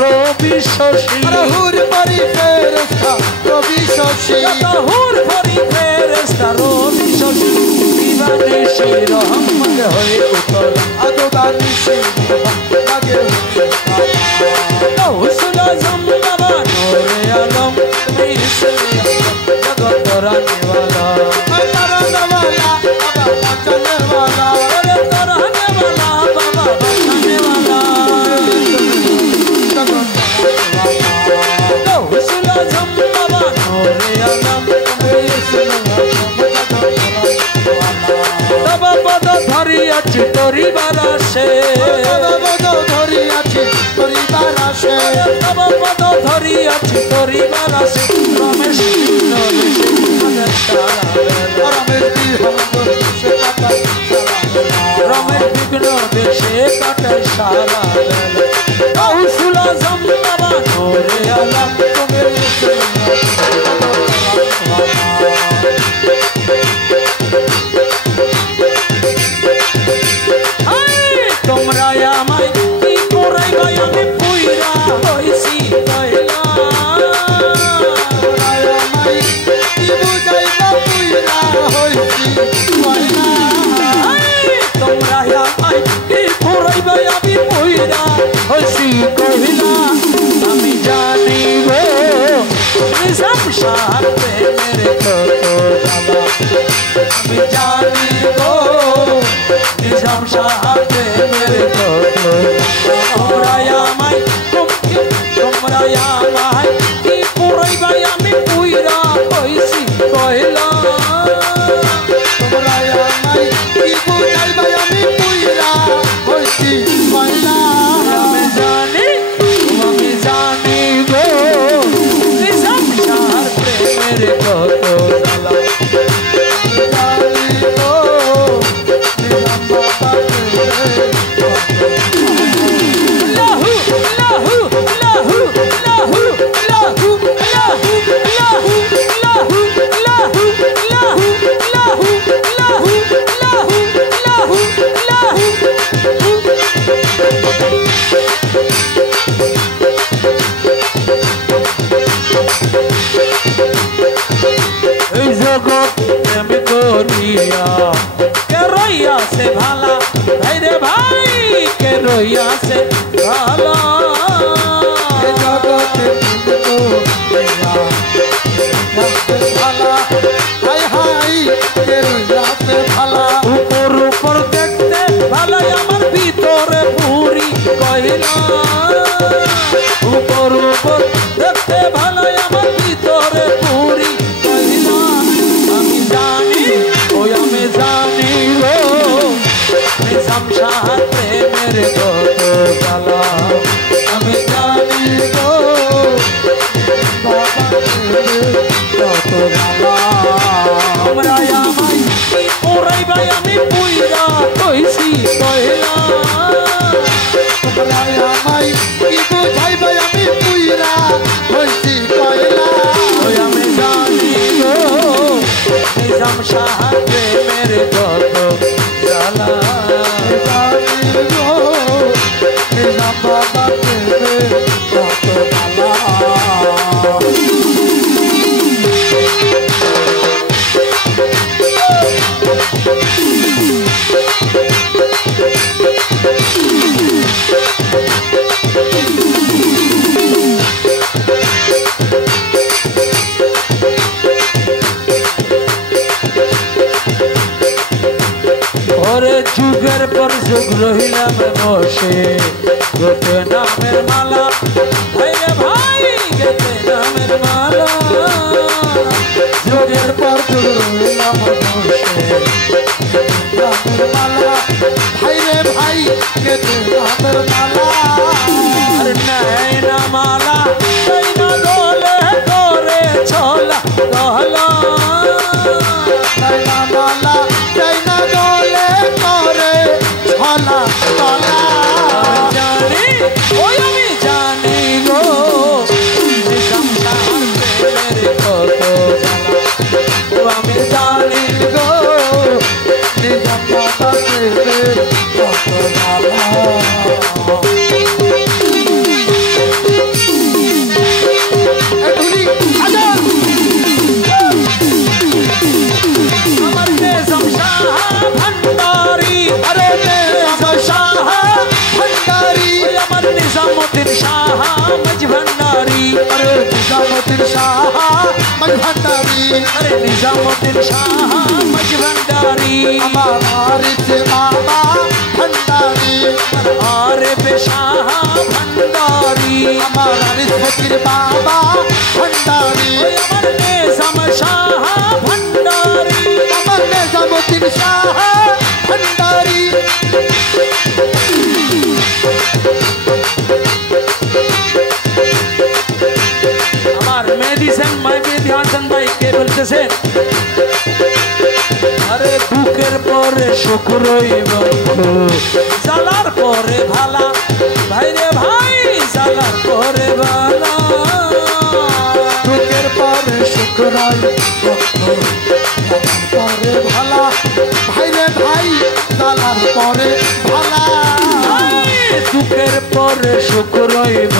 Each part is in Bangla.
Robi Shoshi, Rahur Pari Feresta, Robi Shoshi, Rahur Pari Feresta, Robi Shoshi, Divani Shiro Hamad Hoye Utol, Adogani Shiro Lage Hoye, Usula Zambaba Nore Alam, Isli Jagat Tarane Wala, Tarane Wala, Baba Bachane Wala, Tarane Wala, Baba Bachane Wala. Usula Zambaba Nore Alam, Taba Pada Dhari Achi Tori Barashe, Baba Dhari Achi Tori Barashe, Taba Pada Dhari Achi Tori Barashe, Ramesh Noreshe Kader Shala Bela, Ramesh Bigno Deshe Kader Shala Bela, Usula Zambaba Nore Alam, Shah पे मेरे को जाला अभी जानी को निजाम शाह पे मेरे को तुमराया माई तुमराया माई की पुराई बाया में पुईरा कोई सी कोयला तुमराया माई की पुराई बाया में पुईरा कोई सी कोयला हमें जानी गो निजाम शाह मेरे को तो जाला जानी को निजाम बाबा तेरे लाहू लाहू लाहू लाहू लाहू लाहू लाहू लाहू लाहू लाहू लाहू लाहू लाहू लाहू के रोइया से भाला भाई रे भाई के रोइया से भाला जगत तुमको मेरा भाला हाय हाय के रोया से भाला ऊपर ऊपर देखते भाला আমার ভিতরে পুরি কইলা ऊपर ऊपर देखते ভালা আমার ভিতরে পুরি কইলা আমি জানি ওই আমি জানি গো নিজাম শাহ প্রেমের কত জ্বালা আমি জানি গো বাবা কত জ্বালা আমরা আমায় ওরাই ভাই আমি পুইরা কইছি কইলা তোমরা আমায় কি বুঝাই ভাই আমি পুইরা হইছি কয়লা ওই আমি জানি গো নিজাম শাহ প্রেমের কত জ্বালা জানি গো নিজাম বাবা তেরে কত ভালা ওরে যুগের পর যুগ রহিলাম বসে গেতে নামের মালা ভাই রে ভাই গেতে নামের মালা যুগের পর যুগ রহিলাম বসে নামের মালা ভাই রে ভাই কেটে নামের মালা আর নাই না মালা তাই না দোলে করে ছলা দহলা নিজামুদ্দিন শাহ মজভান্ডারি আরে নিজামুদ্দিন শাহ মজভান্ডারি আমার আরিফ বাবা ভান্ডারি আরিফ শাহ ভান্ডারি আমার আরিফ ফকির বাবা ভান্ডারি আমার নিজাম শাহ ভান্ডারি আমার নিজামুদ্দিন শাহ ভান্ডারি আমার মেডিসিন মাইকে ধ্যান ভাই কে বলতেছেন আরে দুঃখের পরে সুখ রইব জ্বালার পরে ভালা ভাই রে ভাই জ্বালার পরে ভালা দুঃখের পরে সুখ রইব পরে ভালা ভাই রে ভাই জ্বালার পরে ভালা দুঃখের পরে সুখ রইব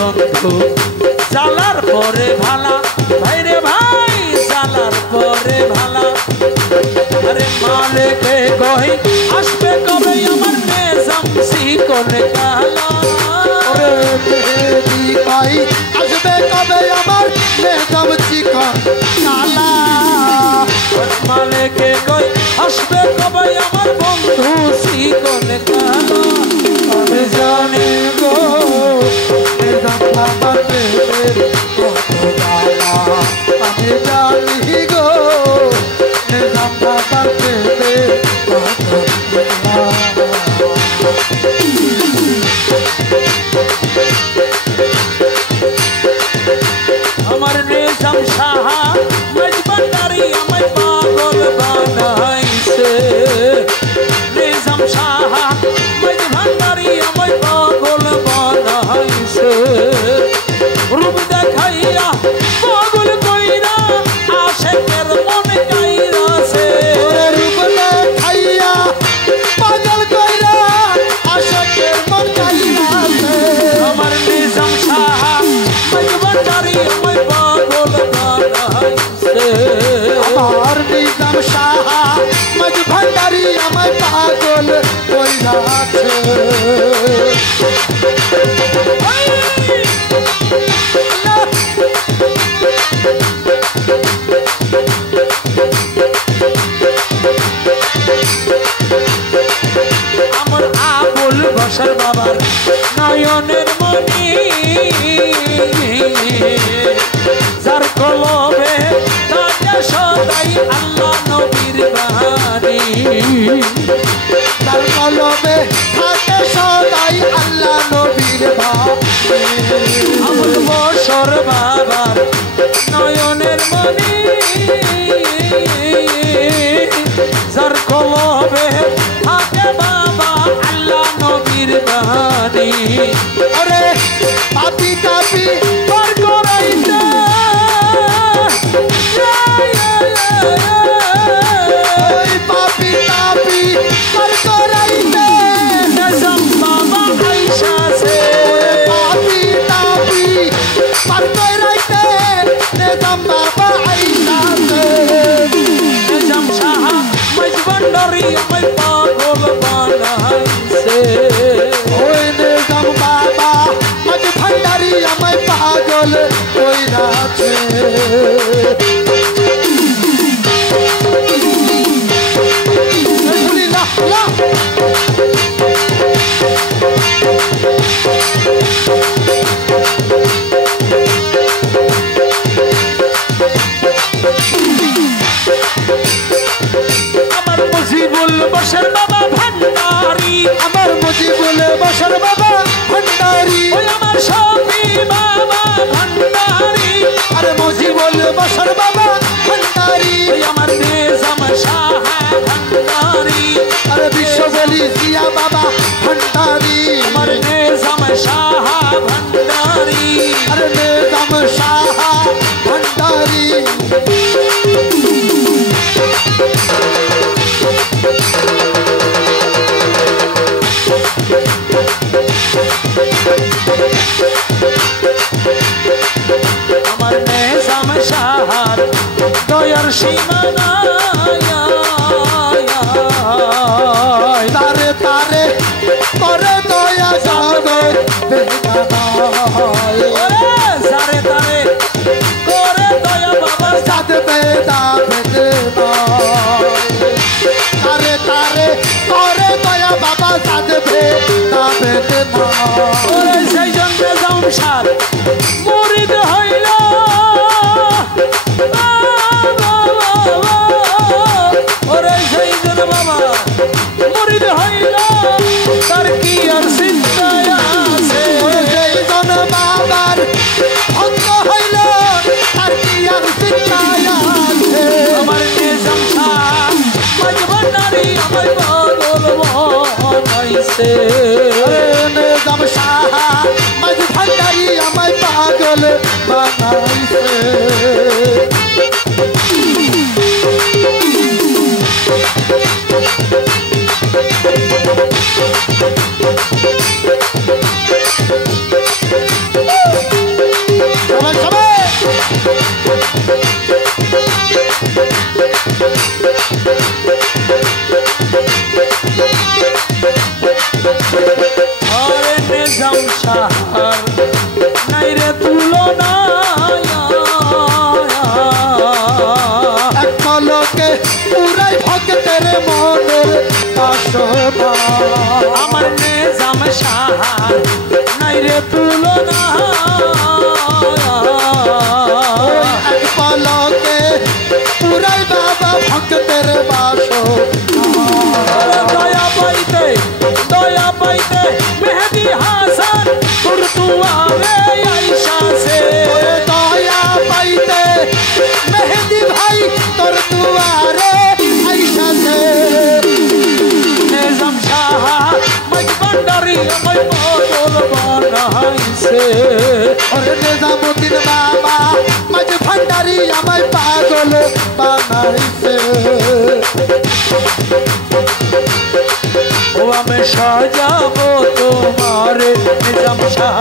জ্বালার পরে ভালা ভাই রে ভাই জ্বালার পরে ভালা আরে মালিকে কই আসবে কবে আমার নিজাম শিকলে কালা ওরে দেবী ভাই আসবে কবে আমার নিজাম চিকন কালা মালিকে কই আসবে কবে আমার বন্ধু শিকলে কালা আমি জানি গো নিজাম বাবার প্রেমের কত জ্বালা আমি জানি গো নিজাম বাবার প্রেমের কত জ্বালা আমার নিজাম শাহ মজভান্ডারি আমায় পাগল বানাইছে নিজাম শাহ মজভান্ডারি আমায় পাগল বানাইছে রূপ দেখাইয়া পাগল কইরা আশেকের মন কাইরাছে ওরে রূপ দেখাইয়া পাগল কইরা আশাকের মন কাইরাছে আমার নিজাম শাহ মজভান্ডারি আমায় পাগল বানাইছে আমার নিজাম শাহ মজভান্ডারি আমায় পাগল কইরাছে আমার আবুল বসর বাবার নয়নের মনি যার কলবে তাজা সদাই আল্লাহ নবীর বাণী তার কলবে থাকে সদাই আল্লাহ নবীর বাণী আবুল বসর বাবার নয়নের মনি যার কলবে থাকে বাবা আল্লাহ নবীর বাণী ওরে পাপি তাপি পার করাইতে ওই পাপি তাপি পার করাইতে নিজাম বাবা আইসাছে পাপি তাপি পার করাইতে নিজাম বাবা আইসাছে নিজাম শাহ মজভান্ডারি আমায় পাগল বানাইছে ওই নিজাম বাবা মজভান্ডারি আমায় পাগল কইরাছে লা লা আমার মুজিবুল বসর বাবা ভান্ডারি আমার মুজিবুল বশর বাবা ভান্ডারি ওই আমার শফি বাবা ভান্ডারি আরে মুজিবুল বশর বাবা ভান্ডারি ওই আমার নিজাম শাহ ভান্ডারি আরে বিশ্ব বলি জিয়া বাবা ভান্ডারি আমার নিজাম শাহ ভান্ডারি আরে নিজাম শাহ ভান্ডারি আমার নিজাম শাহর দয়ার সীমানা তারে তারে করে দয়া জগৎ বেদানায় যারে তারে দাবেতে তারে তারে করে দয়া বাবা সাজবে দাবেতে ওরে সেই জন্য সংসার মুরিদ হইল ওরে সেই জন্য বাবা মুরিদ হইল তার কি আর চিন্তা আছে সেই জন বাবার ভক্ত হইল তার কি আর চিন্তা আছে আমার নিজাম শাহ মাঝ ভান্ডারি আমার পাগল বানাইছে নিজাম শাহ মাঝ ভান্ডারি আমায় পাগল বানাইছে আরে নিজাম শাহর নাই রে তুলনা এক পলকে পুরাই ভক্তের মনের বাসনা আমার নিজাম শাহর নাই রে তুলনা এক পলকে পুরাই বাবা ভক্তের বাসনা দয়া পাইতে মেহেদি হাসান তোর দুয়ারে আইসা সে দয়া পাইতে মেহেদি ভাই তোর দুয়ারে আইসাছে নিজাম শাহ মাঝ ভান্ডারি আমায় পাগল বানাইছে ওরে নিজামুদ্দিন বাবা মাঝ ভান্ডারি আমায় পাগল বানাইছে ও আমি সাজাবো তোমারে নিজাম শাহ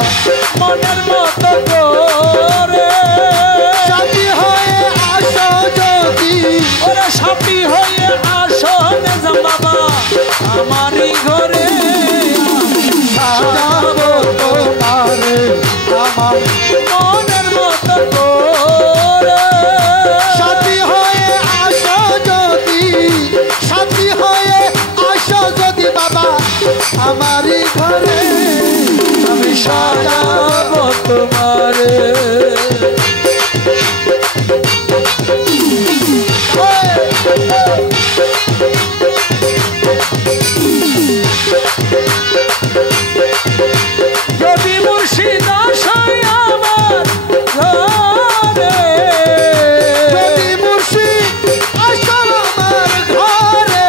মনের মতো করে সাথী হয়ে আসো যদি ওরা সাথী হয়ে আসো নিজাম বাবা আমারই ঘরে সাজাবো তোমারে আমার মনের মতো করে সাথী হয়ে আসো যদি সাথী হয়ে আসো যদি বাবা আমারই ঘরে আমি সাজাবো তোমারে যদি মুর্শিদ আসে আমার ঘরে যদি মুর্শিদ আসো আমার ঘরে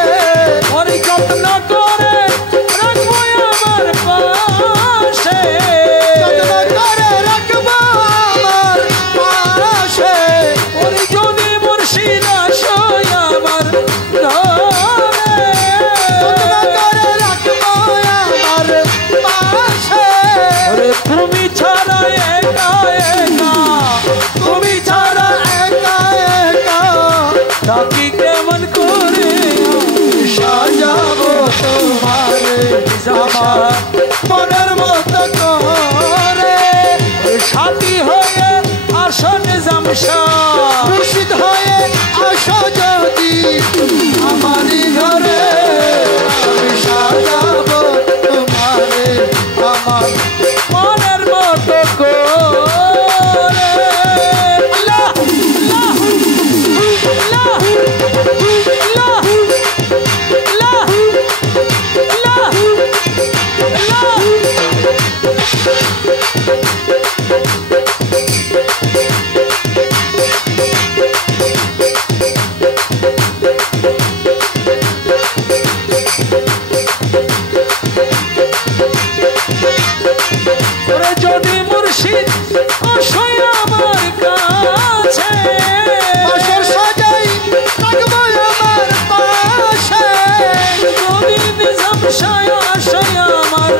ওরে যত্ন করে রাখবো আমার পাশে যত্ন করে রাখবো আমার পাশে ওরে যদি মুর্শিদ আসে আমার ঘরে যত্ন করে রাখবো আমার পাশে ওরে তুমি ছাড়া একা একা তুমি ছাড়া একা একা থাকি কেমন করে সাজাবো তোমারে আমার মনের মতো করে সাথী হয়ে আসো নিজাম শাহ মুর্শিদ হয়ে আসো যদি আমারই ঘরে আমি সাজাবো তোমারে আমার মনের মতো করে আল্লাহ আল্লাহ আল্লাহ আল্লাহ আল্লাহ আল্লাহ ওরে যদি মুর্শিদ আসে আমার কাছে বাসর সাজাই রাখবো আমার পাশে যদি নিজাম শাহ আসে আমার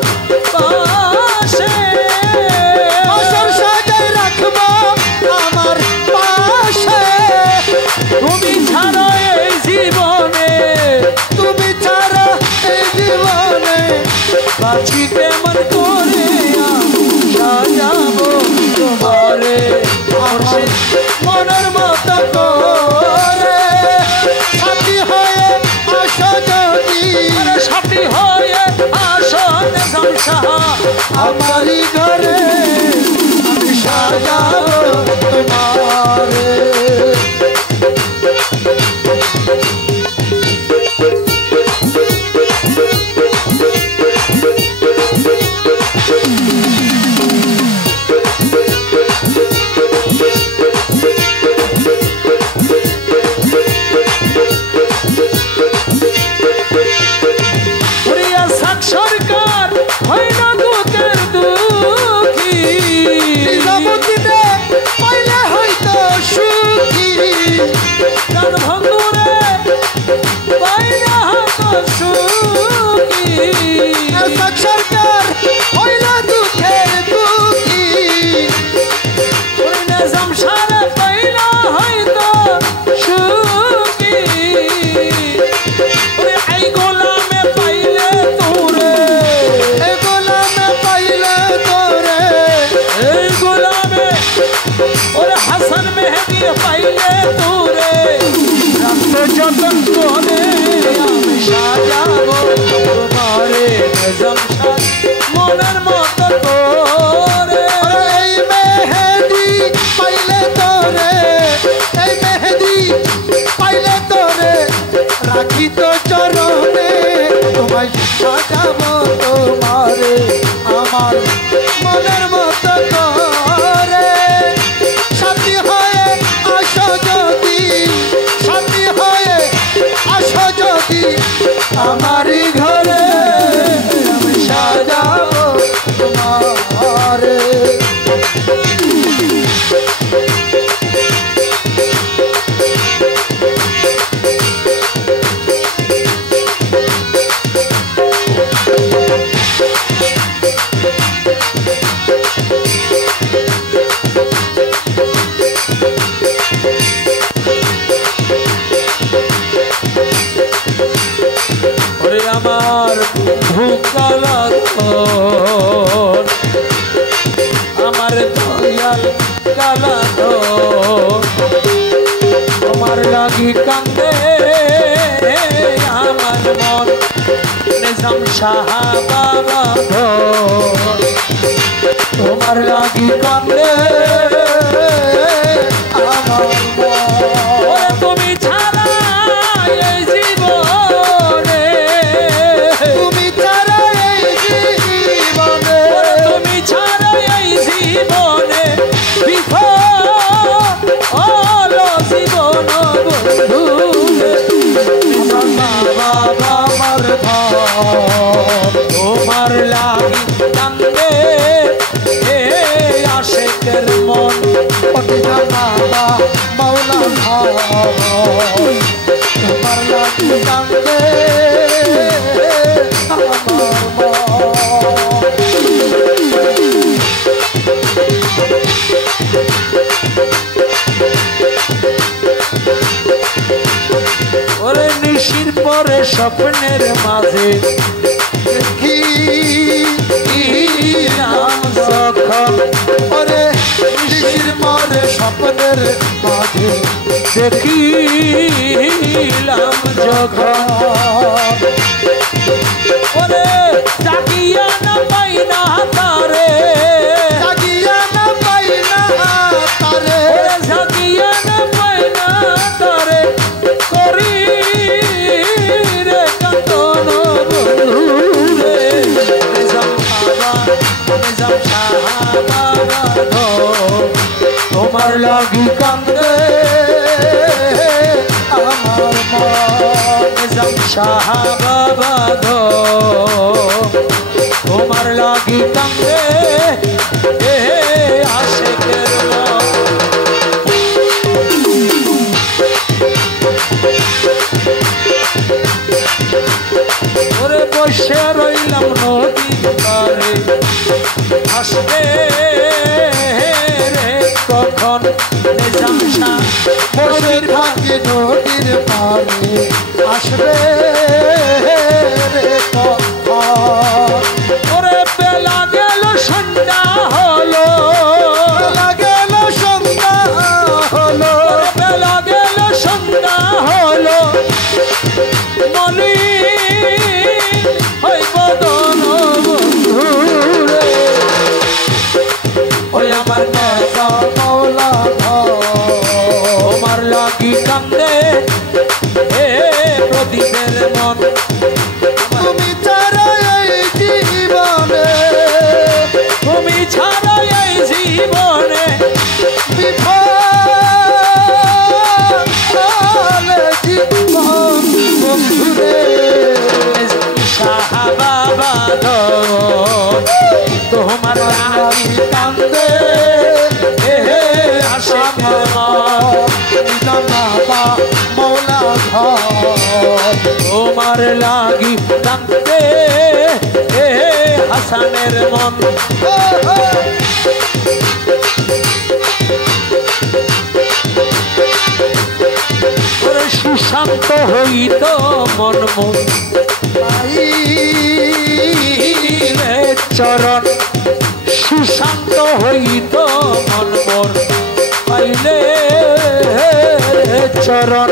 পাশে বাসর সাজাই রাখবো আমার পাশে তুমি ছাড়া এই জীবনে তুমি ছাড়া এই জীবনে বাঁচি কেমন করে সাজাবো তোমারে মুর্শিদ মনের মতো করে আমারি ঘরে আমি সাজাবো তোমারে যতন করে আমি সাজাবো তোমারে নিজাম শাহ মনের মতো করে এই মেহেদি পাইলে তোরে এই মেহেদি পাইলে তোরে রাখি তো চরণে তোমায় সাজাবো তোমারে আমার মনের মতো করে সাথী হয়ে আসো যদি সাথী হয়ে আসো যদি আমারই ঘরে আমি সাজাবো তোমারে আমার ভুকালার আমার দয়াল কালার তোমার লাগি কান্দে আমার মন নিজাম শাহ বাবা তোমার লাগি কান্দে আমার মন তুমি ছাড়া এই জীবনে তুমি ছাড়া এই জীবনে তুমি ছাড়া এই জীবনে বিফল হলো জীবন বন্ধু বাবা আমার তোমার লাগি কান্দে আশেকের মন পটিনা বাবা মাওলা তোমার লাগি কান্দে আমার মন ওরে নিশির পরে স্বপ্নের মাঝে কি নাম যখন ওরে নিশির পরে স্বপ্নের মাঝে দেখিলাম যখন ওরে জাগিয়া না পাই না তারে জাগিয়া না পাই না তারে ওরে জাগিয়া না পাই না তারে করি রে কান্তন বন্ধু রে নিজাম শাহ বাবা তোমার লাগি কান্দে আমার মন নিজাম শাহ বাবা তোমার লাগি কান্দে আশেকের মন ওরে বসে রইলাম নদীর পারে আসবে রে কখন নিজাম শাহ বসে থাকি নদীর পারে আসবে রে কখন ওরে বেলা গেল সন্ধ্যা হলো বেলা গেল সন্ধ্যা হলো ওরে বেলা গেল সন্ধ্যা হলো মলিন হইব দন বন্ধু রে লাগি কান্দে আশিকের বাবা মৌলা ঘর তোমার লাগি কান্দে হাসানের মন সুশান্ত হইত মন মন চরণ সুশান্ত হইত মন মন পাইলে চরণ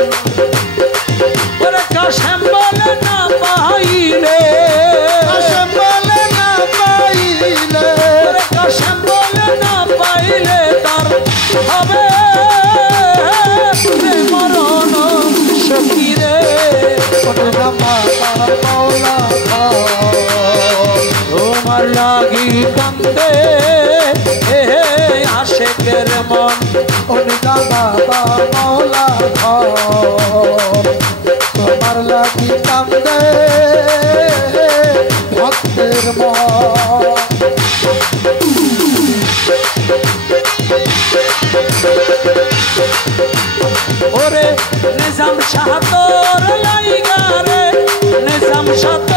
কাশেম বলে না পাইলে কাশেম বলে না পাইলে কাশেম বলে না পাইলে তার হবে মরণ সখীরে মৌলা তোমার লাগি কান্দে আশেকের মন অনুদা বাবা মৌলা তোমার লাগি কান্দে ভক্তের মন ওরে নিজাম শাহ তোর লাইগা রে নিজাম শাহ